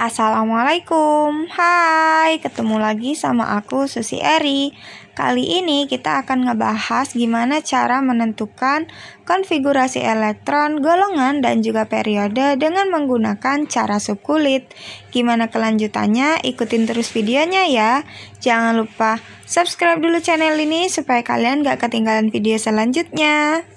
Assalamualaikum, hai, ketemu lagi sama aku Susi Eri. Kali ini kita akan ngebahas gimana cara menentukan konfigurasi elektron, golongan, dan juga periode dengan menggunakan cara subkulit. Gimana kelanjutannya? Ikutin terus videonya ya. Jangan lupa subscribe dulu channel ini supaya kalian gak ketinggalan video selanjutnya.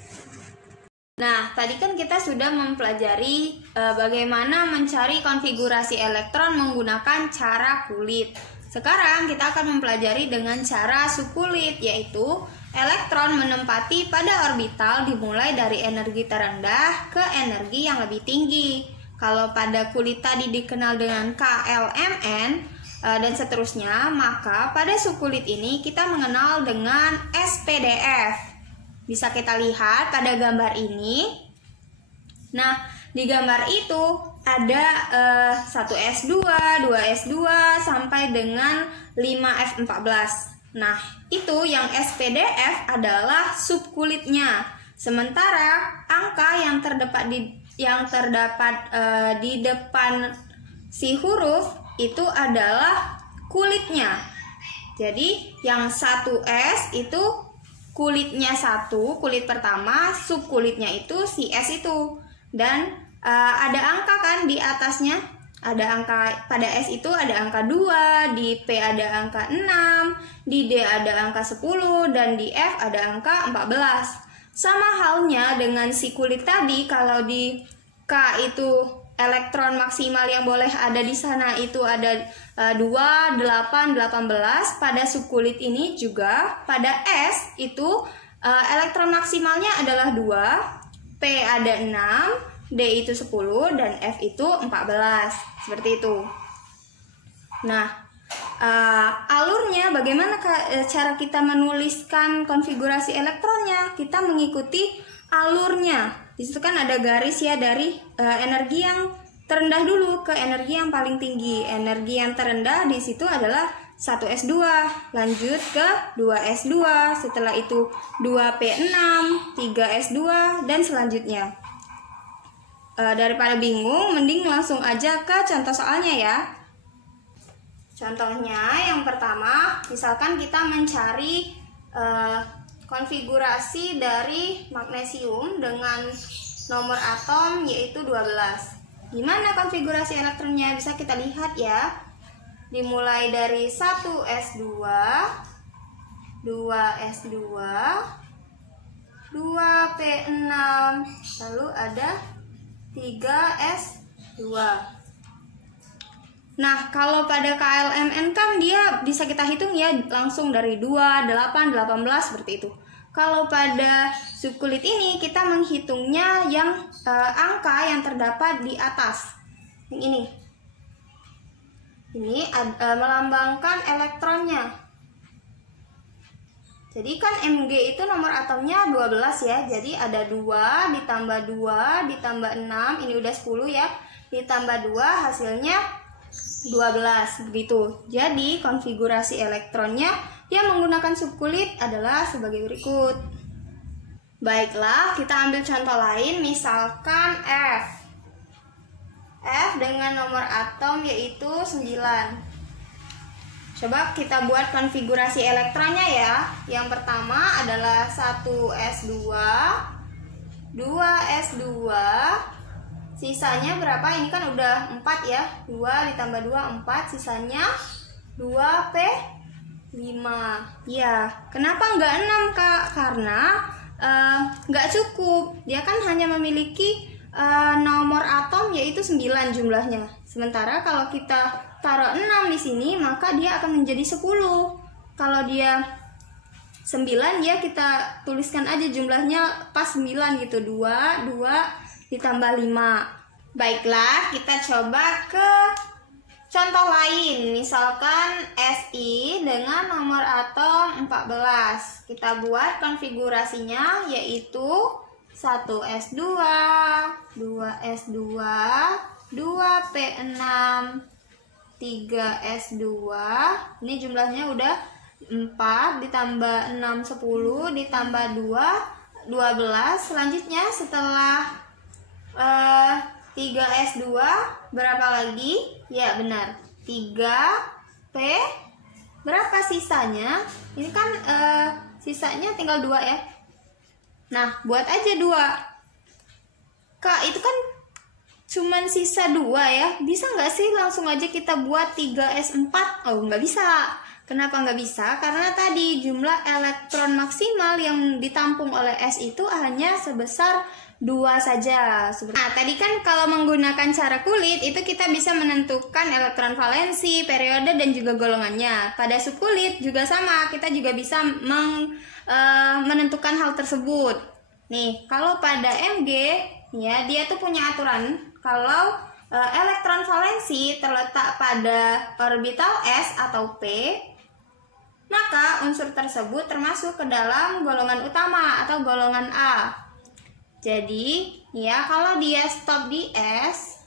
Nah, tadi kan kita sudah mempelajari bagaimana mencari konfigurasi elektron menggunakan cara kulit. Sekarang kita akan mempelajari dengan cara subkulit, yaitu elektron menempati pada orbital dimulai dari energi terendah ke energi yang lebih tinggi. Kalau pada kulit tadi dikenal dengan KLMN dan seterusnya, maka pada subkulit ini kita mengenal dengan SPDF. Bisa kita lihat pada gambar ini. Nah, di gambar itu ada 1S2, 2S2 sampai dengan 5F14. Nah, itu yang SPDF adalah subkulitnya. Sementara angka yang terdapat di depan si huruf itu adalah kulitnya. Jadi, yang 1S itu kulitnya 1, kulit pertama, subkulitnya itu si S itu. Dan ada angka kan di atasnya. Ada angka, pada S itu ada angka 2, di P ada angka 6, di D ada angka 10, dan di F ada angka 14. Sama halnya dengan si kulit tadi, kalau di K itu elektron maksimal yang boleh ada di sana itu ada 2, 8, 18. Pada subkulit ini juga pada S itu elektron maksimalnya adalah 2, P ada 6, D itu 10, dan F itu 14. Seperti itu. Nah, alurnya bagaimana cara kita menuliskan konfigurasi elektronnya? Kita mengikuti alurnya. Di situ kan ada garis ya, dari energi yang terendah dulu ke energi yang paling tinggi. Energi yang terendah di situ adalah 1S2, lanjut ke 2S2, setelah itu 2P6, 3S2, dan selanjutnya. Daripada bingung, mending langsung aja ke contoh soalnya ya. Contohnya yang pertama, misalkan kita mencari konfigurasi dari magnesium dengan nomor atom yaitu 12. Gimana konfigurasi elektronnya? Bisa kita lihat ya. Dimulai dari 1S2, 2S2, 2P6, lalu ada 3S2. Nah, kalau pada KLMN kan dia bisa kita hitung ya langsung dari 2, 8, 18 seperti itu. Kalau pada subkulit ini kita menghitungnya yang angka yang terdapat di atas. Yang ini. Ini melambangkan elektronnya. Jadi kan Mg itu nomor atomnya 12 ya. Jadi ada 2 ditambah 2 ditambah 6, ini udah 10 ya. Ditambah 2 hasilnya 12 begitu. Jadi konfigurasi elektronnya yang menggunakan subkulit adalah sebagai berikut. Baiklah, kita ambil contoh lain, misalkan F. F dengan nomor atom yaitu 9. Coba kita buat konfigurasi elektronnya ya. Yang pertama adalah 1S2, 2S2, sisanya berapa? Ini kan udah 4 ya. 2 ditambah 2, 4. Sisanya 2P5. Ya, kenapa nggak 6 Kak? Karena nggak cukup. Dia kan hanya memiliki nomor atom yaitu 9 jumlahnya. Sementara kalau kita taruh 6 di sini, maka dia akan menjadi 10. Kalau dia 9 ya kita tuliskan aja jumlahnya pas 9 gitu. 2 ditambah 5. Baiklah, kita coba ke contoh lain. Misalkan Si dengan nomor atom 14. Kita buat konfigurasinya yaitu 1S2, 2S2, 2P6, 3S2. Ini jumlahnya udah 4 ditambah 6, 10 ditambah 2, 12. Selanjutnya setelah 3S2 berapa lagi? Ya benar, 3P berapa sisanya? Ini kan sisanya tinggal 2 ya. Nah, buat aja 2. Kak, itu kan cuman sisa 2 ya. Bisa nggak sih langsung aja kita buat 3S4? Oh, nggak bisa. Kenapa nggak bisa? Karena tadi jumlah elektron maksimal yang ditampung oleh S itu hanya sebesar 2 saja. Nah, tadi kan kalau menggunakan cara kulit itu kita bisa menentukan elektron valensi, periode, dan juga golongannya. Pada subkulit juga sama, kita juga bisa menentukan hal tersebut. Nih, kalau pada Mg, ya dia tuh punya aturan kalau elektron valensi terletak pada orbital S atau P, maka unsur tersebut termasuk ke dalam golongan utama atau golongan A. Jadi, ya kalau dia stop di S,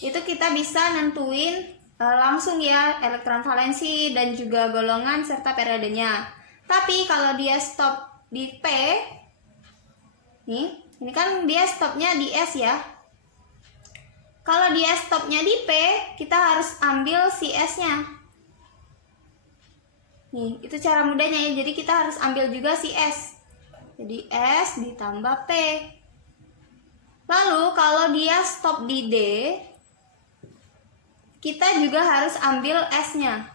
itu kita bisa nentuin langsung ya elektron valensi dan juga golongan serta periodenya. Tapi kalau dia stop di P, ini kan dia stopnya di S ya. Kalau dia stopnya di P, kita harus ambil si S-nya. Nih, itu cara mudahnya ya. Jadi kita harus ambil juga si S. Jadi S ditambah P. Lalu kalau dia stop di D, kita juga harus ambil S-nya.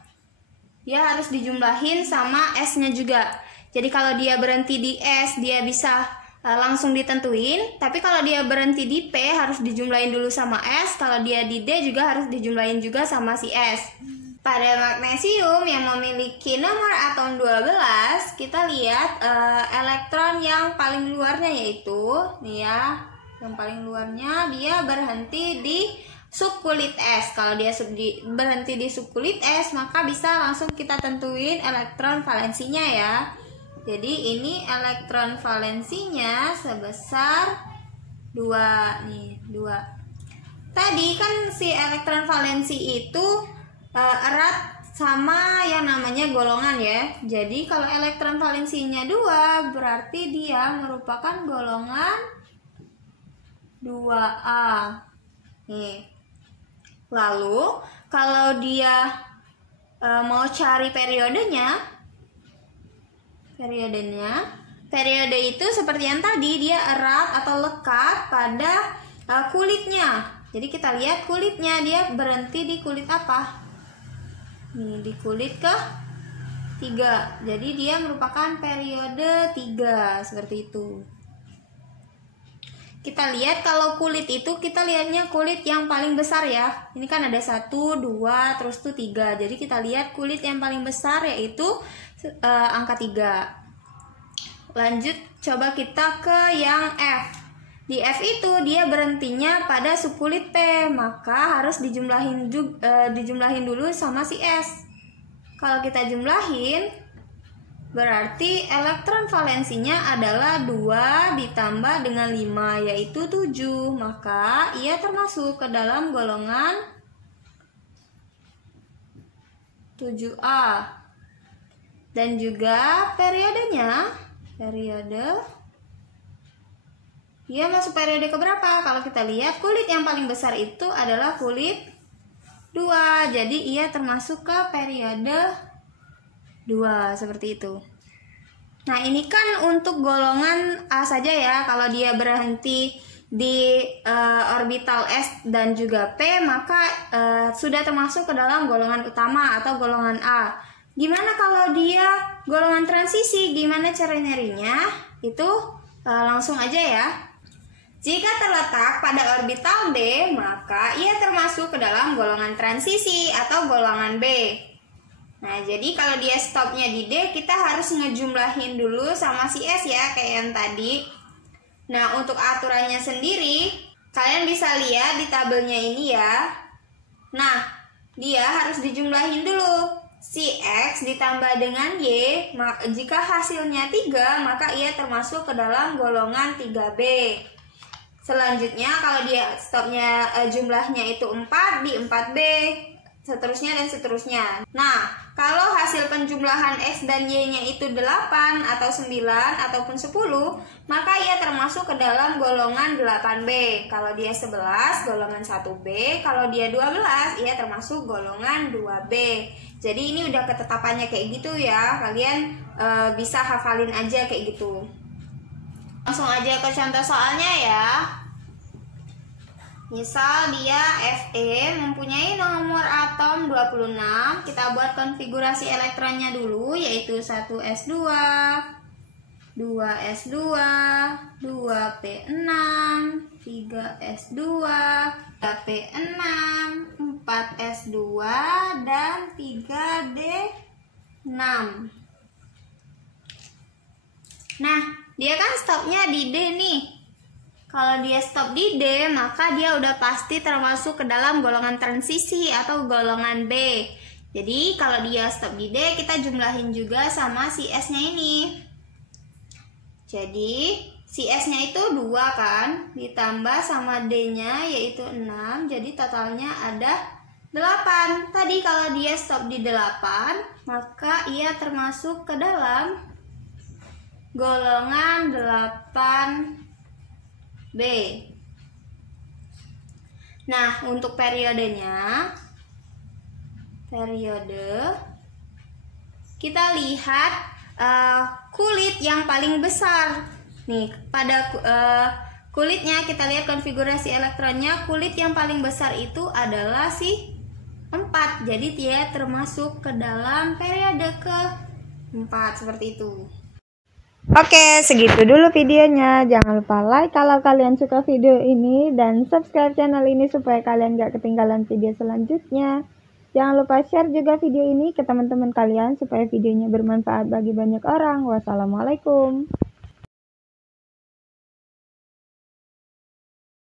Dia harus dijumlahin sama S-nya juga. Jadi kalau dia berhenti di S, dia bisa langsung ditentuin. Tapi kalau dia berhenti di P, harus dijumlahin dulu sama S. Kalau dia di D juga harus dijumlahin juga sama si S. Pada magnesium yang memiliki nomor atom 12, kita lihat elektron yang paling luarnya yaitu nih ya, yang paling luarnya dia berhenti di subkulit S. Kalau dia berhenti di subkulit S, maka bisa langsung kita tentuin elektron valensinya ya. Jadi ini elektron valensinya sebesar 2 nih, 2. Tadi kan si elektron valensi itu erat sama yang namanya golongan ya. Jadi kalau elektron valensinya 2, berarti dia merupakan golongan 2A. Nih. Lalu kalau dia mau cari periode itu seperti yang tadi, dia erat atau lekat pada kulitnya. Jadi kita lihat kulitnya, dia berhenti di kulit apa? Nih, di kulit ke-3. Jadi dia merupakan periode 3, seperti itu. Kita lihat kalau kulit itu, kita lihatnya kulit yang paling besar ya. Ini kan ada 1, 2, terus tuh 3. Jadi kita lihat kulit yang paling besar yaitu angka 3. Lanjut, coba kita ke yang F. Di F itu dia berhentinya pada subkulit P, maka harus dijumlahin dulu sama si S. Kalau kita jumlahin, berarti elektron valensinya adalah 2 ditambah dengan 5, yaitu 7. Maka ia termasuk ke dalam golongan 7A. Dan juga periodenya, dia masuk periode keberapa? Kalau kita lihat kulit yang paling besar itu adalah kulit 2. Jadi ia termasuk ke periode 2, seperti itu. Nah, ini kan untuk golongan A saja ya. Kalau dia berhenti di orbital S dan juga P, maka sudah termasuk ke dalam golongan utama atau golongan A. Gimana kalau dia golongan transisi? Gimana cara nyarinya? Itu langsung aja ya. Jika terletak pada orbital D, maka ia termasuk ke dalam golongan transisi atau golongan B. Nah, jadi kalau dia stopnya di D, kita harus ngejumlahin dulu sama si S ya, kayak yang tadi. Nah, untuk aturannya sendiri, kalian bisa lihat di tabelnya ini ya. Nah, dia harus dijumlahin dulu. Si X ditambah dengan Y, jika hasilnya 3, maka ia termasuk ke dalam golongan 3B. Selanjutnya kalau dia stopnya jumlahnya itu 4, di 4B, seterusnya dan seterusnya. Nah, kalau hasil penjumlahan X dan Y-nya itu 8 atau 9 ataupun 10, maka ia termasuk ke dalam golongan 8B. Kalau dia 11, golongan 1B. Kalau dia 12, ia termasuk golongan 2B. Jadi ini udah ketetapannya kayak gitu ya. Kalian bisa hafalin aja kayak gitu. Langsung aja ke contoh soalnya ya. Misal dia Fe mempunyai nomor atom 26, kita buat konfigurasi elektronnya dulu, yaitu 1s2, 2s2, 2p6, 3s2, 3p6, 4s2, dan 3d6. Nah, dia kan stopnya di D nih. Kalau dia stop di D, maka dia udah pasti termasuk ke dalam golongan transisi atau golongan B. Jadi kalau dia stop di D, kita jumlahin juga sama si S-nya ini. Jadi si S-nya itu 2 kan, ditambah sama D-nya yaitu 6, jadi totalnya ada 8. Tadi kalau dia stop di 8, maka ia termasuk ke dalam golongan 8B. Nah, untuk periodenya, kita lihat kulit yang paling besar. Nih, pada kulitnya kita lihat konfigurasi elektronnya, kulit yang paling besar itu adalah si 4. Jadi dia termasuk ke dalam periode ke-4 seperti itu. Oke, segitu dulu videonya. Jangan lupa like kalau kalian suka video ini dan subscribe channel ini supaya kalian gak ketinggalan video selanjutnya. Jangan lupa share juga video ini ke teman-teman kalian supaya videonya bermanfaat bagi banyak orang. Wassalamualaikum.